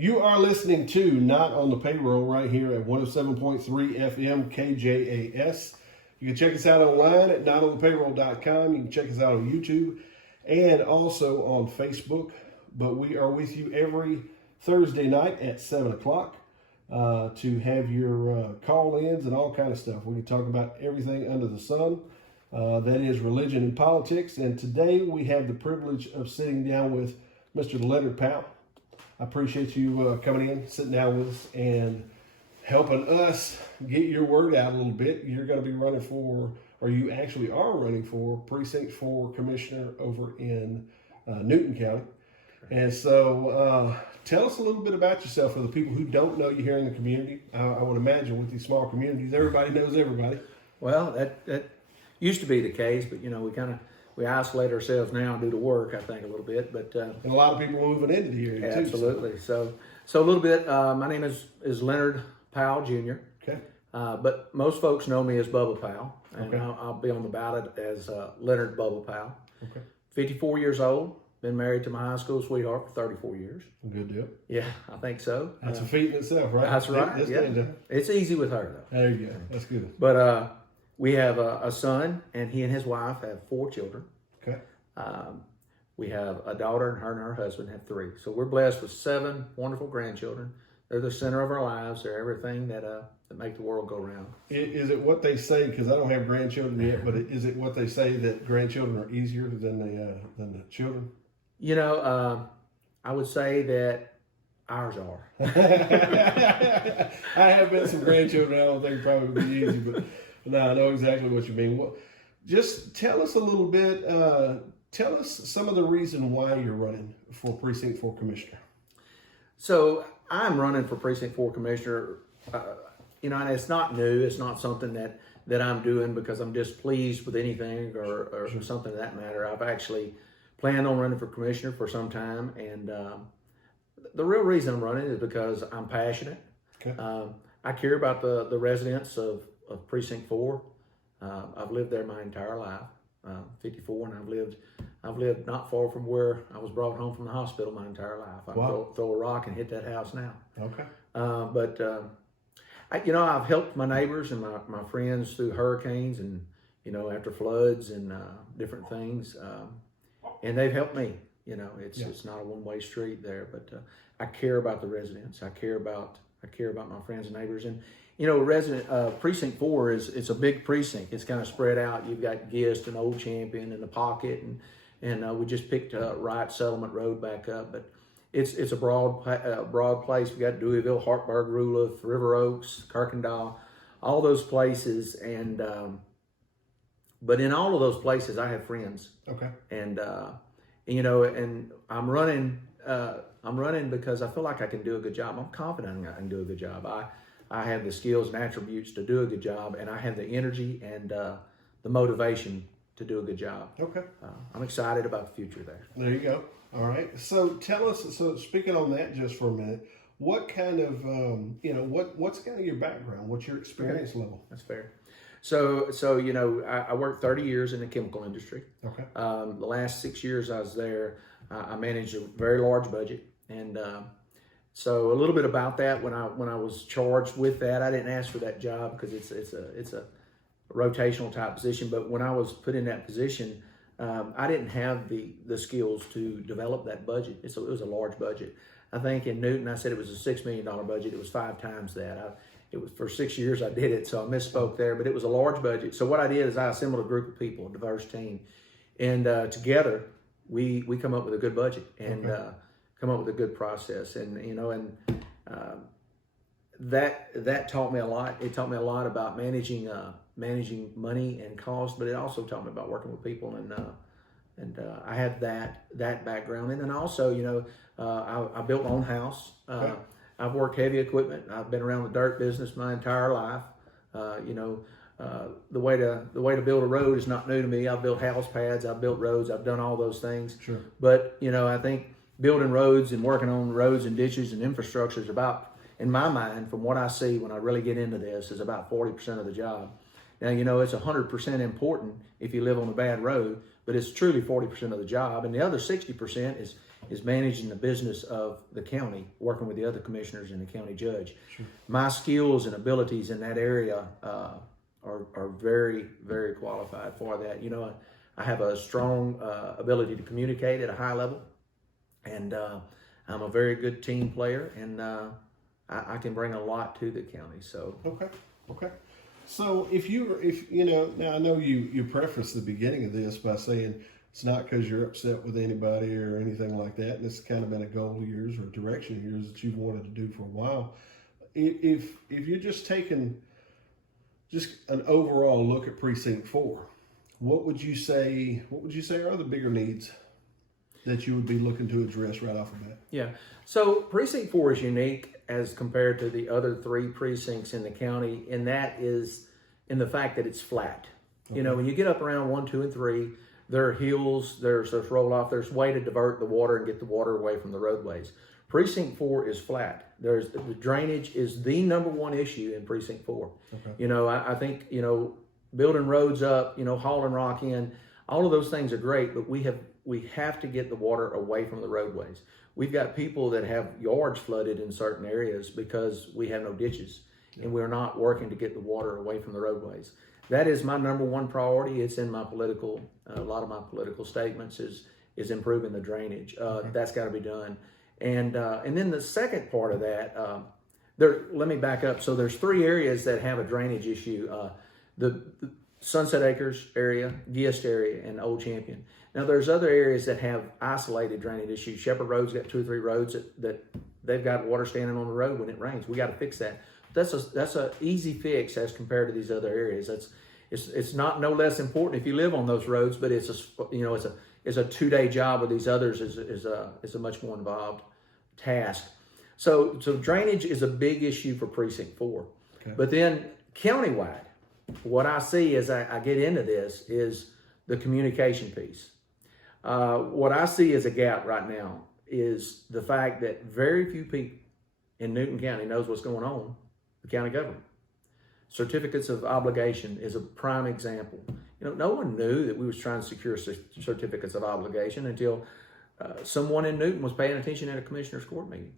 You are listening to Not on the Payroll right here at 107.3 FM KJAS. You can check us out online at notonthepayroll.com. You can check us out on YouTube and also on Facebook. But we are with you every Thursday night at 7 o'clock to have your call-ins and all kind of stuff. We can talk about everything under the sun. That is religion and politics. And today we have the privilege of sitting down with Mr. Leanord Powell. I appreciate you coming in, sitting down with us, and helping us get your word out a little bit. You're going to be running for, or you actually are running for, Precinct 4 Commissioner over in Newton County. And so tell us a little bit about yourself for the people who don't know you here in the community. I would imagine with these small communities, everybody knows everybody. Well, that used to be the case, but we isolate ourselves now and do the work, I think, a little bit. But and a lot of people moving into the area too. Absolutely. So a little bit. My name is Leanord Powell Jr. Okay. But most folks know me as Bubba Powell, and okay. I'll be on the ballot as Leanord Bubba Powell. Okay. 54 years old. Been married to my high school sweetheart for 34 years. Good deal. Yeah, I think so. That's a feat in itself, right? That's right. Yeah. It's easy with her, though. There you go. That's good. But we have a son, and he and his wife have 4 children. Okay. We have a daughter, and her husband have 3. So we're blessed with 7 wonderful grandchildren. They're the center of our lives. They're everything that make the world go round. Is it what they say? Because I don't have grandchildren yet, but is it what they say that grandchildren are easier than the children? You know, I would say that ours are. I have been some grandchildren. I don't think it probably would be easy, but no, I know exactly what you mean. Well, just tell us a little bit. Tell us some of the reason why you're running for Precinct 4 Commissioner. So I'm running for Precinct 4 Commissioner. And it's not new. It's not something that I'm doing because I'm displeased with anything or Sure. something of that matter. I've actually planned on running for commissioner for some time, and the real reason I'm running is because I'm passionate. Okay. I care about the residents of Precinct 4. I've lived there my entire life, 54, and I've lived not far from where I was brought home from the hospital my entire life. I Wow. can throw a rock and hit that house now. Okay. I've helped my neighbors and my friends through hurricanes and, after floods and different things. And they've helped me. It's not a one-way street there, but I care about the residents. I care about my friends and neighbors. And Precinct 4 it's a big precinct. It's kind of spread out. You've got Gist and Old Champion and the Pocket, and we just picked Wright Settlement Road back up. But it's a broad place. We got Deweyville, Hartburg, Ruluth, River Oaks, Kirkendall, all those places, and but in all of those places, I have friends. Okay. And and I'm running because I feel like I can do a good job. I'm confident I can do a good job. I have the skills and attributes to do a good job, and I have the energy and the motivation to do a good job. Okay. I'm excited about the future there. There you go. All right. So tell us. So speaking on that just for a minute, what kind of what's kind of your background? What's your experience level? That's fair. So I worked 30 years in the chemical industry. Okay. The last 6 years I was there, I managed a very large budget, and so a little bit about that. When I was charged with that, I didn't ask for that job because it's a rotational type position. But when I was put in that position, I didn't have the skills to develop that budget. It was a large budget. I think in Newton, I said it was a $6 million budget. It was 5 times that. It was for 6 years I did it, so I misspoke there, but it was a large budget. So what I did is I assembled a group of people, a diverse team, and together we come up with a good budget and come up with a good process. And that taught me a lot. It taught me a lot about managing money and cost, but it also taught me about working with people, and I had that background. And then also, I built my own house. I've worked heavy equipment. I've been around the dirt business my entire life. The way to build a road is not new to me. I've built house pads. I've built roads. I've done all those things. Sure. But I think building roads and working on roads and ditches and infrastructure is about, in my mind, from what I see when I really get into this, is about 40% of the job. Now, it's 100% important if you live on a bad road, but it's truly 40% of the job, and the other 60% is managing the business of the county, working with the other commissioners and the county judge. Sure. My skills and abilities in that area are very, very qualified for that. You know, I have a strong ability to communicate at a high level, and I'm a very good team player, and I can bring a lot to the county. So okay. So if you know, now I know you prefaced the beginning of this by saying it's not because you're upset with anybody or anything like that, and it's kind of been a goal of yours or direction of yours that you've wanted to do for a while. If you're just taking just an overall look at Precinct 4, what would you say are the bigger needs that you would be looking to address right off the bat? Yeah. So Precinct 4 is unique as compared to the other 3 precincts in the county, and that is in the fact that it's flat. Okay. You know, when you get up around 1, 2, and 3, there are hills, there's roll off, there's way to divert the water and get the water away from the roadways. Precinct 4 is flat. The drainage is the number one issue in Precinct 4. Okay. You know, I think, you know, building roads up, you know, hauling rock in, all of those things are great, but we have to get the water away from the roadways. We've got people that have yards flooded in certain areas because we have no ditches, and we're not working to get the water away from the roadways. That is my number one priority. It's in my political, a lot of my political statements is improving the drainage. That's got to be done. And then the second part of that, let me back up. So there's 3 areas that have a drainage issue. The Sunset Acres area, Gist area, and Old Champion. Now there's other areas that have isolated drainage issues. Shepherd Road's got 2 or 3 roads that they've got water standing on the road when it rains. We got to fix that. That's a easy fix as compared to these other areas. It's not no less important if you live on those roads, but it's a 2-day job. With these others is a much more involved task. So drainage is a big issue for Precinct 4. Okay. But then countywide, what I see as I get into this is the communication piece. What I see as a gap right now is the fact that very few people in Newton County knows what's going on with the county government. Certificates of obligation is a prime example. You know, no one knew that we was trying to secure certificates of obligation until someone in Newton was paying attention at a commissioner's court meeting.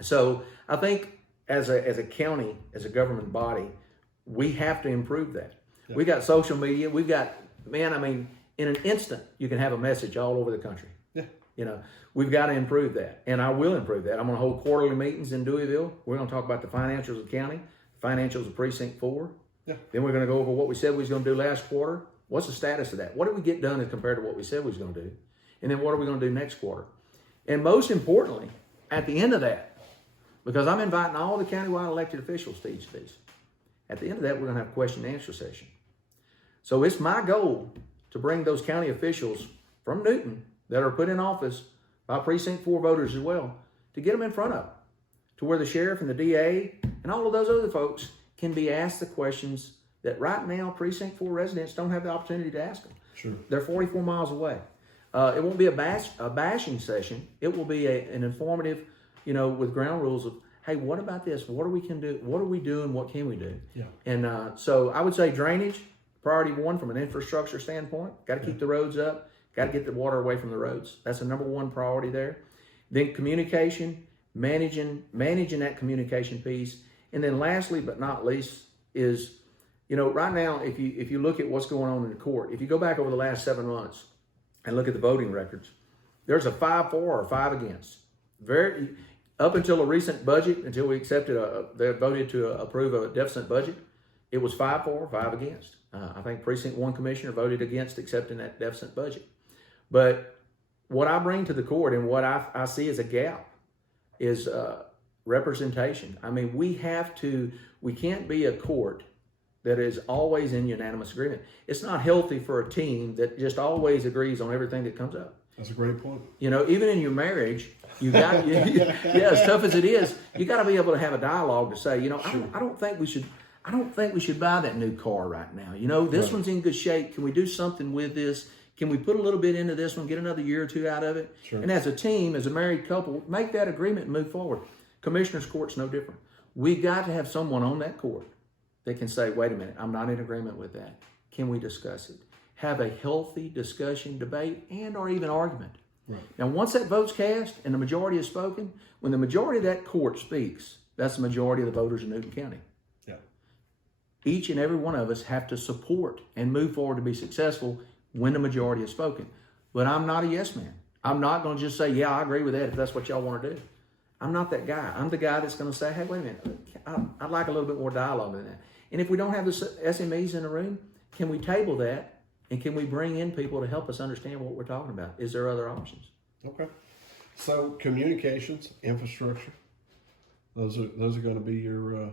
So I think as a county, as a government body, we have to improve that. Yeah. We got social media. We've got, man, I mean, in an instant, you can have a message all over the country. Yeah. You know, we've got to improve that. And I will improve that. I'm going to hold quarterly meetings in Deweyville. We're going to talk about the financials of the county, financials of Precinct 4. Yeah. Then we're going to go over what we said we was going to do last quarter. What's the status of that? What did we get done as compared to what we said we was going to do? And then what are we going to do next quarter? And most importantly, at the end of that, because I'm inviting all the countywide elected officials to each of these, at the end of that, we're going to have a question and answer session. So it's my goal to bring those county officials from Newton that are put in office by Precinct 4 voters as well, to get them in front of them, to where the sheriff and the DA and all of those other folks can be asked the questions that right now Precinct 4 residents don't have the opportunity to ask them. Sure. They're 44 miles away. It won't be a bashing session. It will be an informative, you know, with ground rules of, hey, what about this? What are we can do? What are we doing? What can we do? Yeah. And so I would say drainage, priority 1 from an infrastructure standpoint. Got to keep the roads up. Got to get the water away from the roads. That's the number 1 priority there. Then communication, managing that communication piece. And then lastly, but not least, is, you know, right now, if you look at what's going on in the court, if you go back over the last 7 months and look at the voting records, there's a 5-4 or 5 against. Up until a recent budget, until we accepted, they voted to approve a deficit budget, it was 5-4, 5 against. I think Precinct 1 commissioner voted against accepting that deficit budget. But what I bring to the court and what I see as a gap is representation. I mean, we can't be a court that is always in unanimous agreement. It's not healthy for a team that just always agrees on everything that comes up. That's a great point. You know, even in your marriage, you got, as tough as it is, you got to be able to have a dialogue to say, you know, sure. I don't think we should buy that new car right now. You know, this one's in good shape. Can we do something with this? Can we put a little bit into this one, get another year or 2 out of it? Sure. And as a team, as a married couple, make that agreement and move forward. Commissioner's Court's no different. We got to have someone on that court that can say, wait a minute, I'm not in agreement with that. Can we discuss it? Have a healthy discussion, debate, and or even argument. Right. Now, once that vote's cast and the majority is spoken, when the majority of that court speaks, that's the majority of the voters in Newton County. Yeah. Each and every one of us have to support and move forward to be successful when the majority has spoken. But I'm not a yes man. I'm not going to just say, yeah, I agree with that if that's what y'all want to do. I'm not that guy. I'm the guy that's going to say, hey, wait a minute. I'd like a little bit more dialogue than that. And if we don't have the SMEs in the room, can we table that? And can we bring in people to help us understand what we're talking about? Is there other options? Okay. So communications, infrastructure, those are going to be your,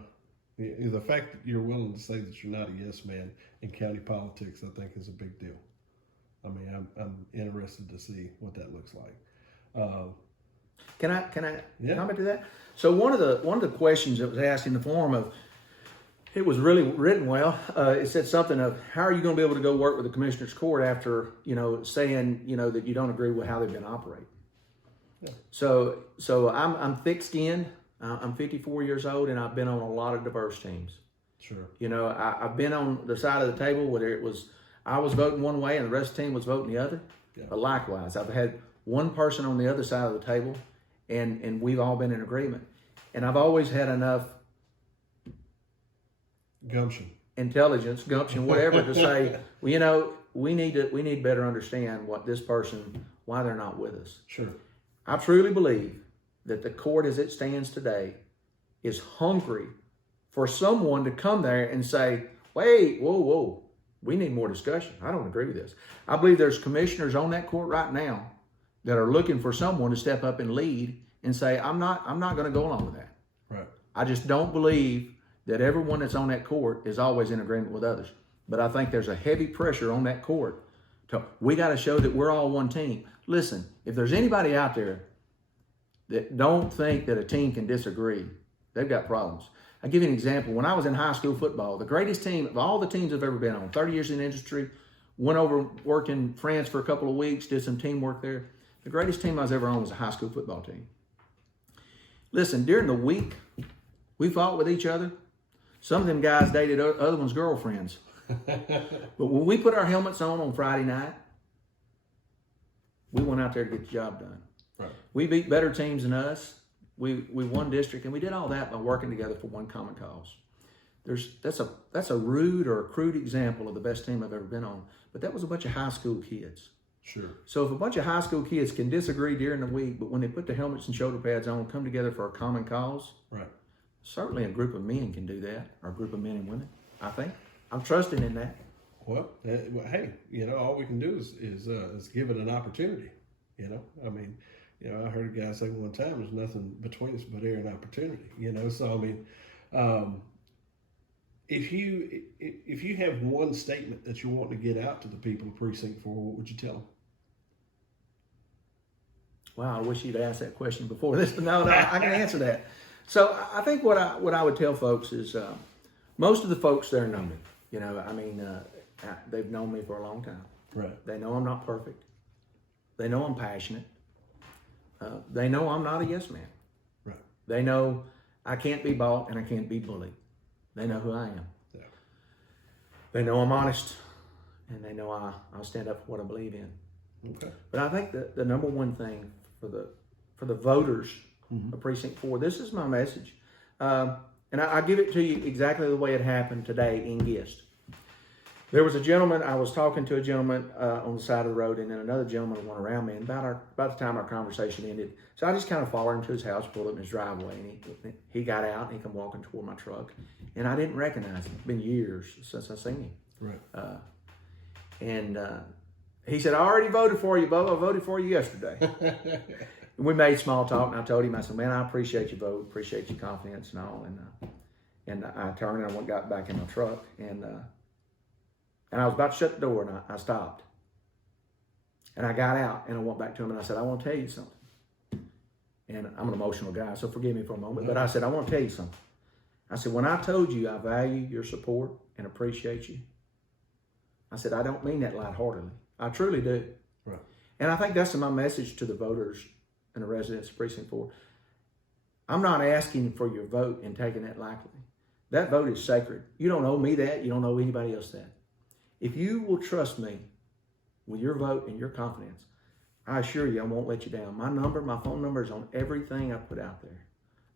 the fact that you're willing to say that you're not a yes man in county politics, I think is a big deal. I mean, I'm interested to see what that looks like. Can I comment to that? So one of the questions that was asked in the form of, it was really written well. It said something of, how are you going to be able to go work with the commissioner's court after, saying, that you don't agree with how they've been operating? Yeah. So I'm thick-skinned. I'm 54 years old, and I've been on a lot of diverse teams. Sure. I've been on the side of the table whether it was I was voting one way and the rest of the team was voting the other. Yeah. But likewise, I've had one person on the other side of the table, and we've all been in agreement. And I've always had enough intelligence, gumption, whatever, to say, well, we need to better understand what this person, why they're not with us. Sure. I truly believe that the court as it stands today is hungry for someone to come there and say, wait, whoa, we need more discussion. I don't agree with this. I believe there's commissioners on that court right now that are looking for someone to step up and lead and say, I'm not going to go along with that. Right. I just don't believe that everyone that's on that court is always in agreement with others. But I think there's a heavy pressure on that court. We got to show that we're all one team. Listen, if there's anybody out there that don't think that a team can disagree, they've got problems. I'll give you an example. When I was in high school football, the greatest team of all the teams I've ever been on, 30 years in the industry, went over, worked in France for a couple of weeks, did some teamwork there. The greatest team I was ever on was a high school football team. Listen, during the week, we fought with each other. Some of them guys dated other ones' girlfriends. But when we put our helmets on Friday night, we went out there to get the job done. Right. We beat better teams than us. We won district, and we did all that by working together for one common cause. That's a rude or a crude example of the best team I've ever been on, but that was a bunch of high school kids. Sure. So if a bunch of high school kids can disagree during the week, but when they put the helmets and shoulder pads on, come together for a common cause, right? Certainly a group of men can do that, or a group of men and women. I think I'm trusting in that. Well, hey, all we can do is give it an opportunity. I mean. I heard a guy say one time, there's nothing between us but air and opportunity, So, I mean, if you have one statement that you want to get out to the people of Precinct 4, what would you tell them? Wow, I wish you'd asked that question before this, but no, I can answer that. So I think what I would tell folks is most of the folks there know me. They've known me for a long time. Right. They know I'm not perfect. They know I'm passionate. They know I'm not a yes man. Right. They know I can't be bought and I can't be bullied. They know who I am. Yeah. They know I'm honest, and they know I'll stand up for what I believe in. Okay. But I think the number one thing for the voters of Precinct 4, this is my message, and I give it to you exactly the way it happened today in Gist. There was a gentleman, I was talking to a gentleman on the side of the road, and then another gentleman went around me, and about the time our conversation ended, so I just kind of followed him to his house, pulled up in his driveway, and he got out, and he come walking toward my truck, and I didn't recognize him. It's been years since I've seen him. Right. And he said, I already voted for you, Bubba. I voted for you yesterday. We made small talk, and I told him, I said, man, I appreciate your vote, appreciate your confidence and all, and I turned and I got back in my truck, and I was about to shut the door, and I stopped. And I got out, and I went back to him, and I said, I want to tell you something. And I'm an emotional guy, so forgive me for a moment. But I said, I want to tell you something. I said, when I told you I value your support and appreciate you, I said, I don't mean that lightheartedly. I truly do. Right. And I think that's my message to the voters and the residents of Precinct 4. I'm not asking for your vote and taking that lightly. That vote is sacred. You don't owe me that. You don't owe anybody else that. If you will trust me with your vote and your confidence, I assure you, I won't let you down. My phone number is on everything I put out there.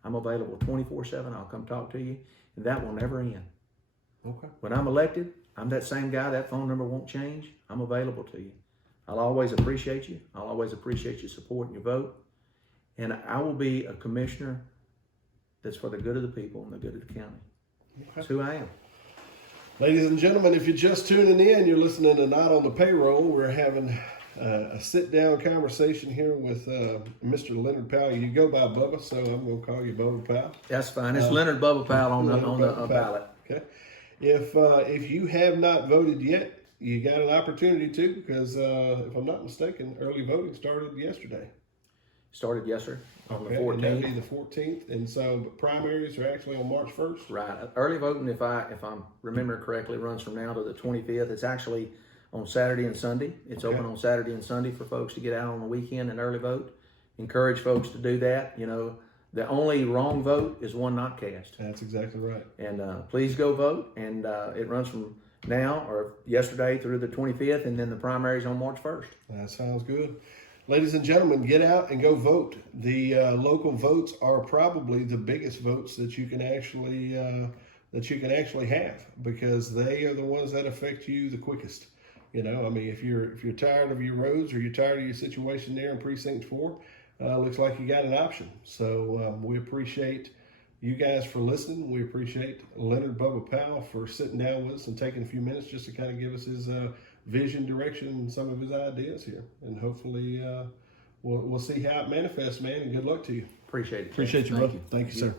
I'm available 24/7. I'll come talk to you, and that will never end. Okay. When I'm elected, I'm that same guy. That phone number won't change. I'm available to you. I'll always appreciate you. I'll always appreciate your support and your vote. And I will be a commissioner that's for the good of the people and the good of the county. Okay. That's who I am. Ladies and gentlemen, if you're just tuning in, you're listening to Not on the Payroll. We're having a sit-down conversation here with Mr. Leonard Powell. You go by Bubba, so I'm going to call you Bubba Powell. That's fine. It's Leonard Bubba Powell on the ballot. Okay. If you have not voted yet, you got an opportunity to, because if I'm not mistaken, early voting started yesterday. Started yesterday on the And 14th. that'd be the 14th, and so but primaries are actually on March 1st. Right. Early voting, if I'm remembering correctly, runs from now to the 25th. It's actually on Saturday and Sunday. It's Okay. open on Saturday and Sunday for folks to get out on the weekend and early vote. Encourage folks to do that. You know, the only wrong vote is one not cast. That's exactly right. And please go vote. And it runs from now or yesterday through the 25th, and then the primaries on March 1st. That sounds good. Ladies and gentlemen, get out and go vote. The local votes are probably the biggest votes that you can actually have, because they are the ones that affect you the quickest. You know, I mean, if you're tired of your roads, or you're tired of your situation there in Precinct 4, looks like you got an option. So we appreciate you guys for listening. We appreciate Leonard Bubba Powell for sitting down with us and taking a few minutes just to kind of give us his vision, direction, and some of his ideas here. And hopefully we'll see how it manifests, man, and good luck to you. Appreciate it. Appreciate you, Thank brother. Thank you, sir.